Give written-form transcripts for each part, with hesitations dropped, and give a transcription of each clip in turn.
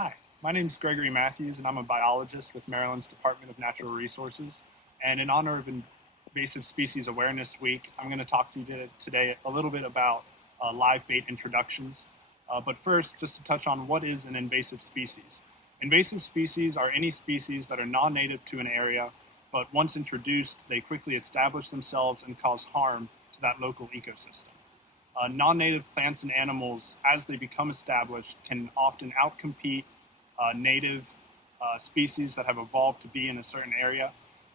Hi, my name is Gregory Matthews, and I'm a biologist with Maryland's Department of Natural Resources. And in honor of Invasive Species Awareness Week, I'm going to talk to you today a little bit about live bait introductions. But first, just to touch on what is an invasive species. Invasive species are any species that are non-native to an area, but once introduced, they quickly establish themselves and cause harm to that local ecosystem. Non-native plants and animals, as they become established, can often outcompete native species that have evolved to be in a certain area.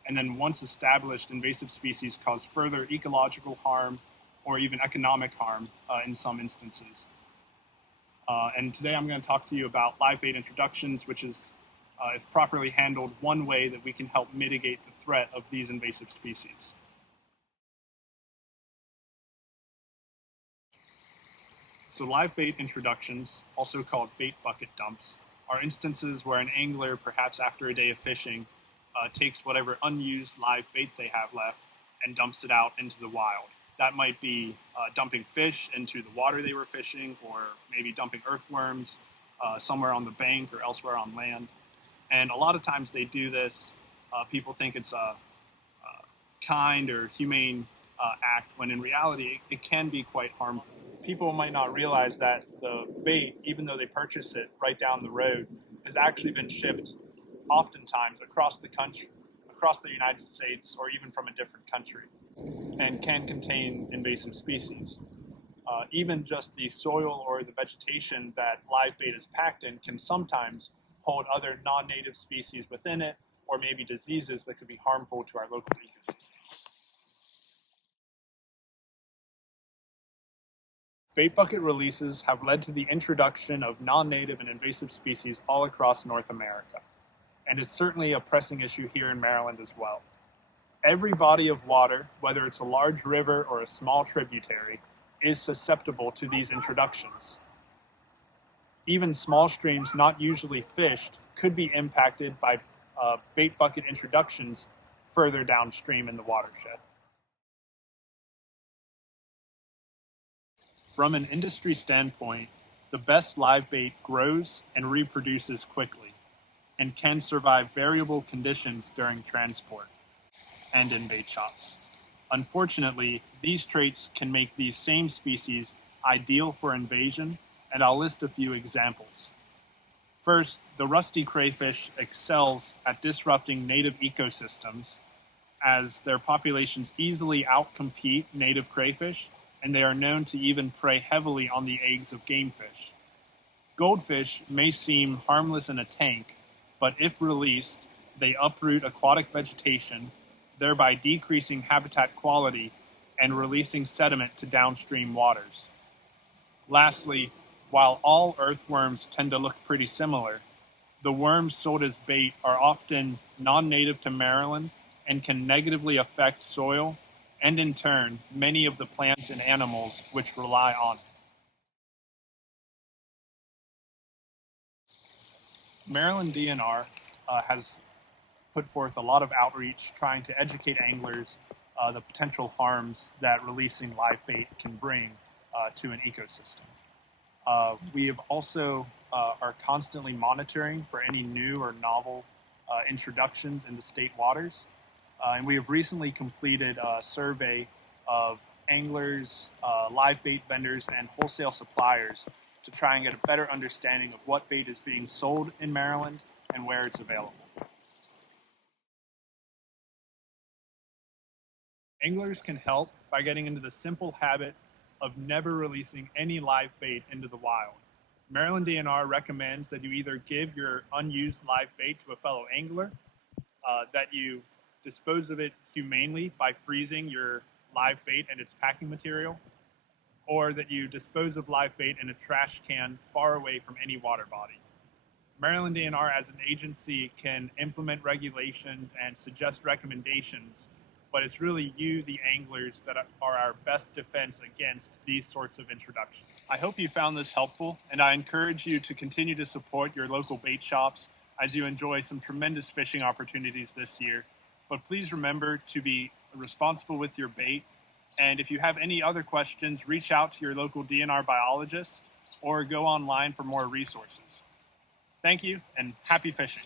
And then once established, invasive species cause further ecological harm or even economic harm in some instances. And today I'm going to talk to you about live bait introductions, which is, if properly handled, one way that we can help mitigate the threat of these invasive species. So live bait introductions, also called bait bucket dumps, are instances where an angler, perhaps after a day of fishing, takes whatever unused live bait they have left and dumps it out into the wild. That might be dumping fish into the water they were fishing, or maybe dumping earthworms somewhere on the bank or elsewhere on land. And a lot of times they do this, people think it's a kind or humane act, when in reality it can be quite harmful. People might not realize that the bait, even though they purchase it right down the road, has actually been shipped oftentimes across the country, across the United States, or even from a different country, and can contain invasive species. Even just the soil or the vegetation that live bait is packed in can sometimes hold other non-native species within it, or maybe diseases that could be harmful to our local ecosystems. Bait bucket releases have led to the introduction of non-native and invasive species all across North America, and it's certainly a pressing issue here in Maryland as well. Every body of water, whether it's a large river or a small tributary, is susceptible to these introductions. Even small streams not usually fished could be impacted by bait bucket introductions further downstream in the watershed. From an industry standpoint, the best live bait grows and reproduces quickly and can survive variable conditions during transport and in bait shops. Unfortunately, these traits can make these same species ideal for invasion, and I'll list a few examples. First, the rusty crayfish excels at disrupting native ecosystems, as their populations easily outcompete native crayfish, and they are known to even prey heavily on the eggs of game fish. Goldfish may seem harmless in a tank, but if released, they uproot aquatic vegetation, thereby decreasing habitat quality and releasing sediment to downstream waters. Lastly, while all earthworms tend to look pretty similar, the worms sold as bait are often non-native to Maryland and can negatively affect soil and, in turn, many of the plants and animals which rely on it. Maryland DNR has put forth a lot of outreach trying to educate anglers the potential harms that releasing live bait can bring to an ecosystem. We have also are constantly monitoring for any new or novel introductions into state waters. And we have recently completed a survey of anglers, live bait vendors, and wholesale suppliers to try and get a better understanding of what bait is being sold in Maryland and where it's available. Anglers can help by getting into the simple habit of never releasing any live bait into the wild. Maryland DNR recommends that you either give your unused live bait to a fellow angler, that you dispose of it humanely by freezing your live bait and its packing material, or that you dispose of live bait in a trash can far away from any water body. Maryland DNR as an agency can implement regulations and suggest recommendations, but it's really you, the anglers, that are our best defense against these sorts of introductions. I hope you found this helpful, and I encourage you to continue to support your local bait shops as you enjoy some tremendous fishing opportunities this year. But please remember to be responsible with your bait, and if you have any other questions, reach out to your local DNR biologist or go online for more resources. Thank you and happy fishing.